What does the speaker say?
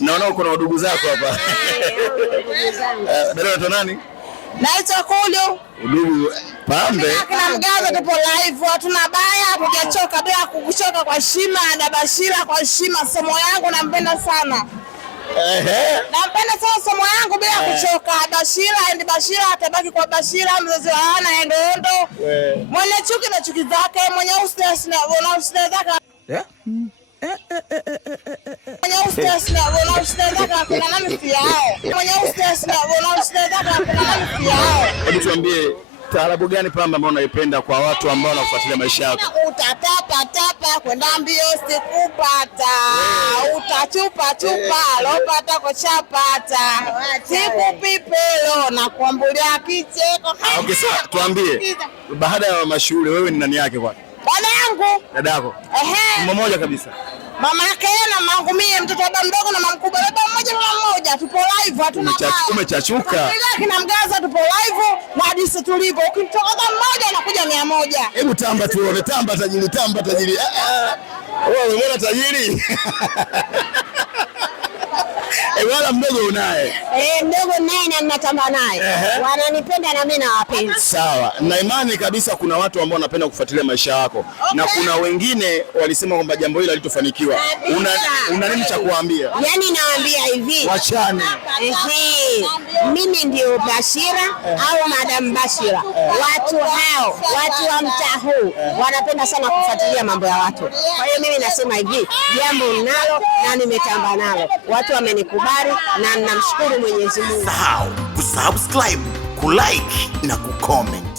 Naona kuna ndugu zako hapa. Dada unaitwa nani? Naitwa Kulu. Ndugu Pambe. Kina Mgaza tupo live, hatuna baya, hatujachoka bila kukuchoka kwa heshima na Bashira kwa heshima. Somo yangu nampenda sana. Nampenda sana somo yangu bila kuchoka. Bashira and Bashira atabaki kwa Bashira, mzazi wa Hana endo. Mwenye chuki na chuki zake, mwenye ustesh na ustesh zake. Mwenye ustesh na ustesh zake kuna nani yao. Mwenye ustesh na ustesh zake kuna nani yao. Hebu tuambie taarabu gani Pamba ambao unaipenda kwa watu ambao wanafuatilia maisha yako? Utatapa tapa kwenda mbio sikupata. Utachupa chupa lopata kochapata. Sikupipelo na kuambulia kicheko. Okay, sasa tuambie baada ya mashule wewe ni nani yake kwani? Bwana yangu. Dada yako? Mmoja kabisa. Mama yake na mangu mie mtoto baba mdogo na mkubwa baba mmoja tupo live hatuna baya. Umechachuka. Kina Mgaza tupo live na hadithi tulipo. Ukimtoka mmoja anakuja 100. Hebu tamba tuone, tamba tajiri. Wewe umeona tajiri? Wala mdogo unaye. Mdogo naye na ninatamba naye. Wananipenda na mimi nawapenda. Sawa. Na imani kabisa kuna watu ambao wanapenda kufuatilia maisha yako. Na kuna wengine walisema kwamba jambo hili halitofanikiwa. Una nini cha kuambia? Yaani nawaambia hivi. Wachane. Mimi ndio Bashira au Madam Bashira. Watu hao, watu wa mtaa huu wanapenda sana kufuatilia mambo ya watu. Kwa hiyo mimi nasema hivi, jambo ninalo na nimetamba nalo. Watu wamenikubali na ninamshukuru Mwenyezi Mungu. Usisahau kusubscribe, kulike na kucomment.